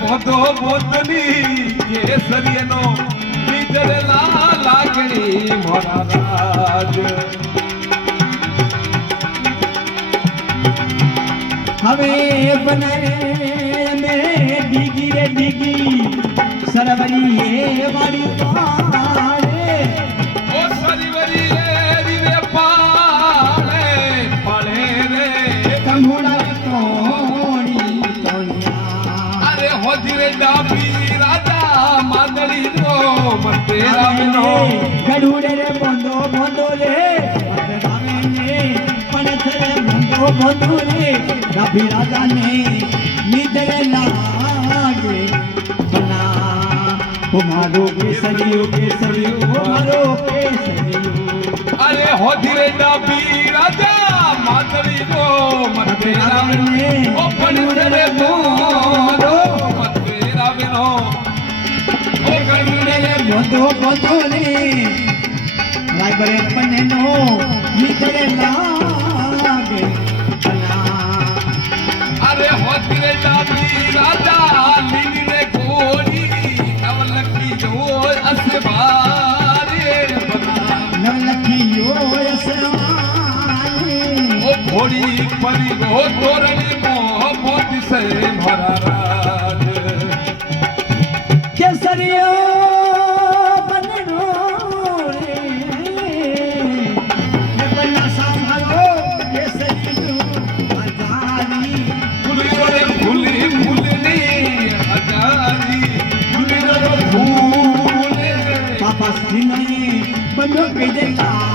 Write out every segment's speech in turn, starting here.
પોતો પોતની કેસરીનો બીજરે લાગણી મોરા રાજ હવે બને મે ડીગી રે ડીગી સરવરી એ વાડી પાડે ઓ સરવરી એ રીવે પાડે પાડે રે કંગોડા કોણી કોણિયા અરે હોજી રે ડાબી રાજા માદળી નો મંતેરા નો ગડુડે રે બોંદો બોંદો રે રામે ને પણ થરે બોંદો બોંદો રે ડાબી રાજા ને નીદરે લાગે બના ઓ મારો કેસરીઓ મારો કેસરીઓ અરે હોજી રે ડાબી રાજા માદળી નો મંતેરા ને ઓ પણ રે બોંદો મંતેરા નો ઓ ગડુડે રે બોંદો બોંદો રે રાયબરે પને નો નીદરે લાગે અરે હોતી રે ડાબી રાજા લીલી રે ઘોડી નવલખી જો અસવારે બના નવલખીઓ અસવારે ઓ ઘોડી પરી ગો તોરણી મો મોતી સે ભરા રાજ કેસરીઓ બનનો રે ને બના સાંભળો કેસરીઓ આજારી ફૂલી રે ફૂલી ફૂલની હજારી ફૂલી રે ફૂલે પાપા સિનઈ બંધો કહી દેતા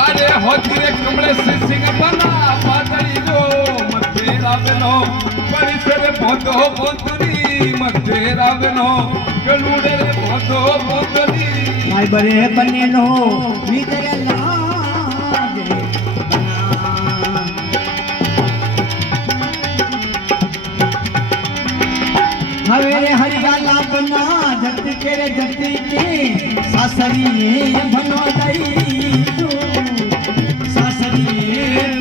અરે હોતી રે કમળે સિંહ બના પાતળી ગો મથેરા બેનો પરિસરે પોતો પોતની મથેરા બેનો ગલુડે રે પોતો પોતની ભાઈ બરે બનેનો નીતરે લાગે બના હવે રે હરિયાલા બના જગતી કે રે જગતી કે સાસરી ભનો દઈ સાસરી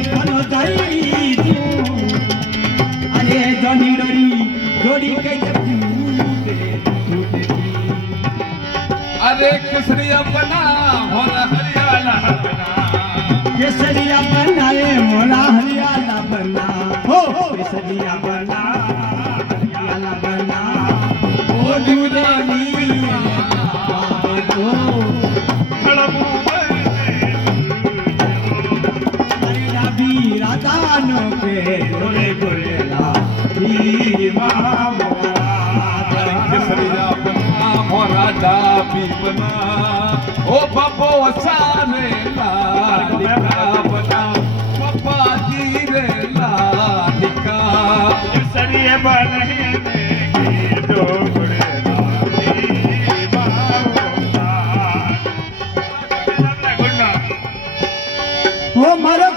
ભનો દઈ અરે જોડી ડોરી જોડી કે જગતી અરે કેસરિયા બના હોરા હરિયાલા બના કેસરિયા બના રે મોલા હરિયાલા બના હો કેસરિયા બના હરિયાલા બના ઓ દુરાની આવે તો ખળબુ ડાબી રાધાનો કે ગોરે ગોરેલા દીવા અરે કેસરિયા બના હોરા ડાબી બના ઓ બાપો સારે લાલિકા બના પપ્પાજી રે લાલિકા કેસરીએ બને જો ગોરે લાલી બાવો ઓ મારો